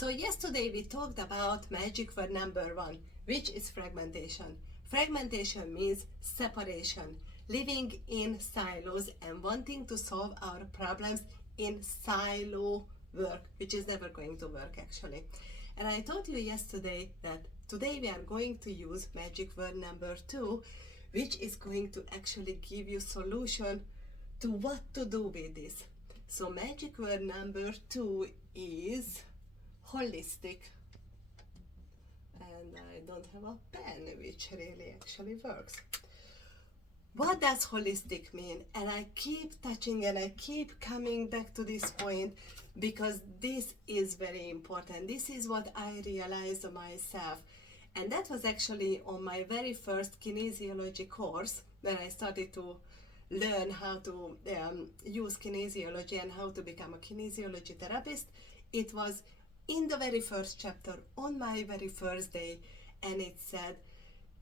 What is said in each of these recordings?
So yesterday we talked about magic word number 1, which is fragmentation. Fragmentation means separation, living in silos and wanting to solve our problems in silo work, which is never going to work actually. And I told you yesterday that today we are going to use magic word number 2, which is going to actually give you solution to what to do with this. So magic word number 2 is holistic. And I don't have a pen which really actually works. What does holistic mean? And I keep touching and I keep coming back to this point because this is very important. This is what I realized myself. And that was actually on my very first kinesiology course when I started to learn how to use kinesiology and how to become a kinesiology therapist. It was in the very first chapter on my very first day, and it said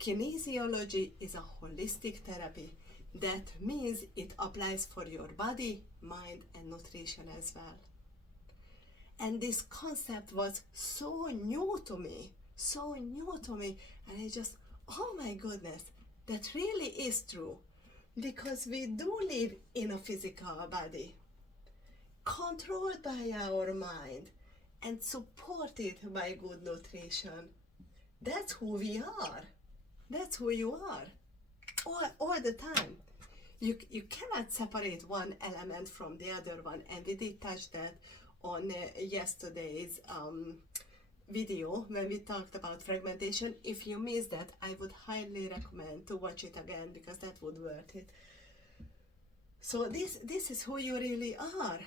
kinesiology is a holistic therapy. That means it applies for your body, mind and nutrition as well. And this concept was so new to me, and I just, oh my goodness, that really is true, because we do live in a physical body, controlled by our mind and supported by good nutrition. That's who we are. That's who you are. All the time. You cannot separate one element from the other one, and we did touch that on yesterday's video when we talked about fragmentation. If you missed that, I would highly recommend to watch it again because that would worth it. So this is who you really are.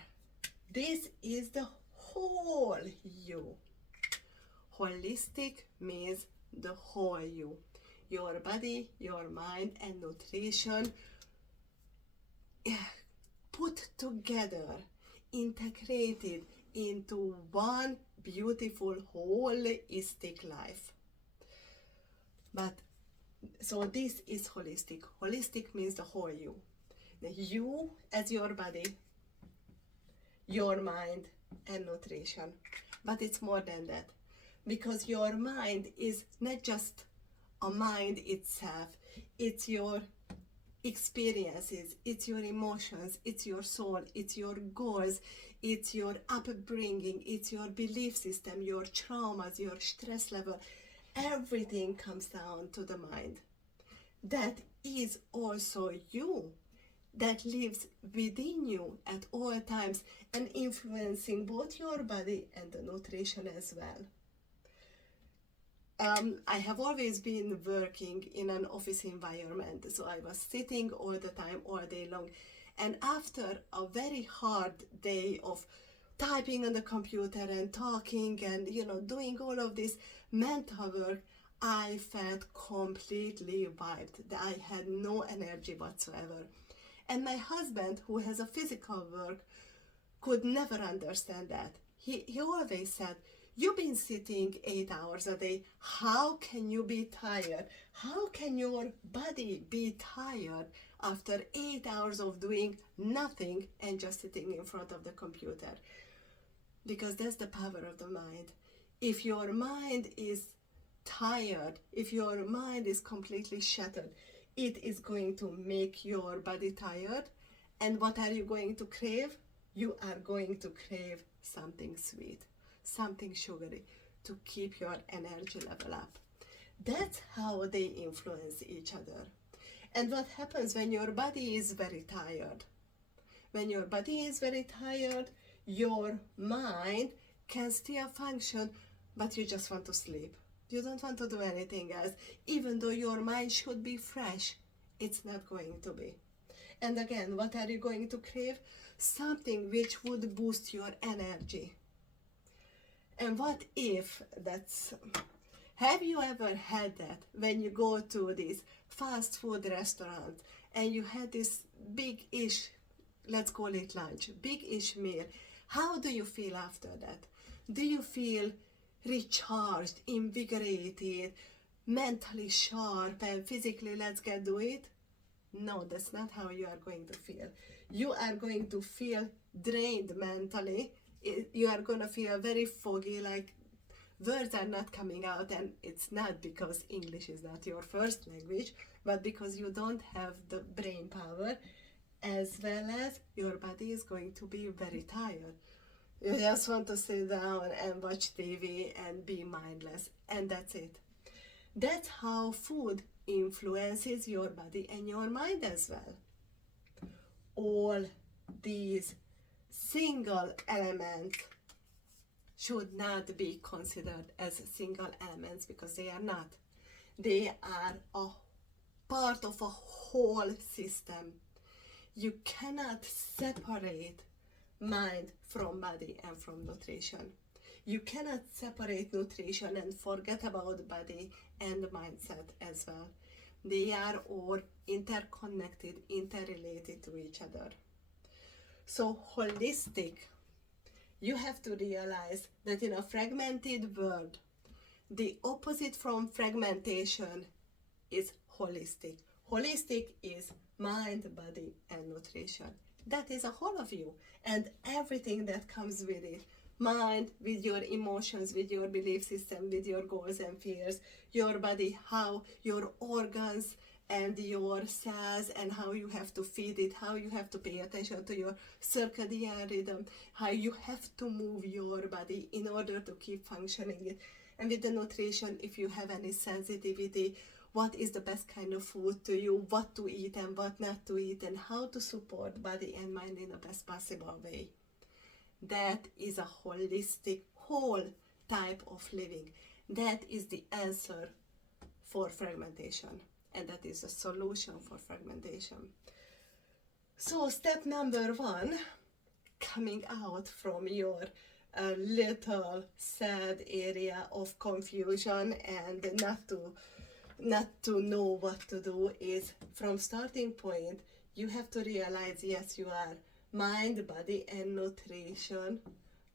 This is the whole you. Holistic means the whole you. Your body, your mind and nutrition put together, integrated into one beautiful holistic life. But so this is holistic. Holistic means the whole you. The you as your body, your mind and nutrition. But it's more than that, because your mind is not just a mind itself. It's your experiences, it's your emotions, it's your soul, it's your goals, it's your upbringing, it's your belief system, your traumas, your stress level. Everything comes down to the mind. That is also you, that lives within you at all times and influencing both your body and the nutrition as well. I have always been working in an office environment, so I was sitting all the time, all day long. And after a very hard day of typing on the computer and talking and, doing all of this mental work, I felt completely wiped. I had no energy whatsoever. And my husband, who has a physical work, could never understand that. He always said, "You've been sitting 8 hours a day. How can you be tired? How can your body be tired after 8 hours of doing nothing and just sitting in front of the computer?" Because that's the power of the mind. If your mind is tired, if your mind is completely shattered, it is going to make your body tired. And what are you going to crave? You are going to crave something sweet, something sugary, to keep your energy level up. That's how they influence each other. And what happens when your body is very tired? When your body is very tired, your mind can still function, but you just want to sleep. You don't want to do anything else. Even though your mind should be fresh, it's not going to be. And again, what are you going to crave? Something which would boost your energy. And what if have you ever had that when you go to this fast food restaurant and you had this big-ish, let's call it lunch, big-ish meal? How do you feel after that? Do you feel recharged, invigorated, mentally sharp and physically let's get do it? No, that's not how you are going to feel. You are going to feel drained mentally. You are going to feel very foggy, like words are not coming out, and it's not because English is not your first language, but because you don't have the brain power, as well as your body is going to be very tired. You just want to sit down and watch TV and be mindless, and that's it. That's how food influences your body and your mind as well. All these single elements should not be considered as single elements, because they are not. They are a part of a whole system. You cannot separate mind from body and from nutrition. You cannot separate nutrition and forget about body and mindset as well. They are all interconnected, interrelated to each other. So holistic, you have to realize that in a fragmented world, the opposite from fragmentation is holistic. Holistic is mind, body, and nutrition. That is a whole of you and everything that comes with it. Mind with your emotions, with your belief system, with your goals and fears. Your body, how your organs and your cells, and how you have to feed it, how you have to pay attention to your circadian rhythm, how you have to move your body in order to keep functioning. And with the nutrition, if you have any sensitivity, what is the best kind of food to you, what to eat and what not to eat, and how to support body and mind in the best possible way. That is a holistic, whole type of living. That is the answer for fragmentation, and that is the solution for fragmentation. So step number 1, coming out from your little sad area of confusion and not to know what to do, is from starting point, you have to realize, yes, you are mind, body, and nutrition,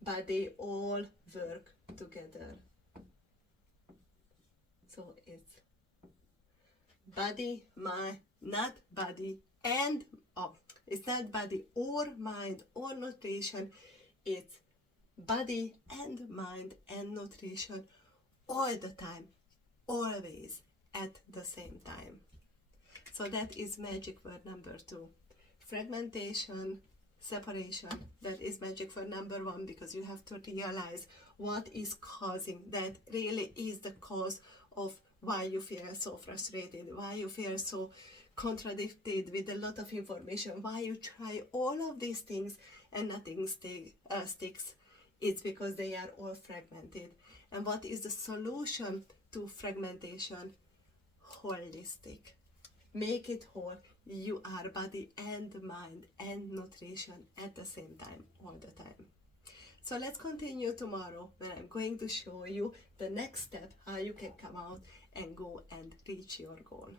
but they all work together. So it's body, mind, not body, and it's not body or mind or nutrition. It's body and mind and nutrition all the time, always at the same time. So that is magic word number 2. Fragmentation, separation, that is magic word number 1, because you have to realize what is causing, that really is the cause of why you feel so frustrated, why you feel so contradicted with a lot of information, why you try all of these things and nothing sticks. It's because they are all fragmented. And what is the solution to fragmentation? Holistic. Make it whole. You are body and mind and nutrition at the same time, all the time. So let's continue tomorrow, when I'm going to show you the next step, how you can come out and go and reach your goal.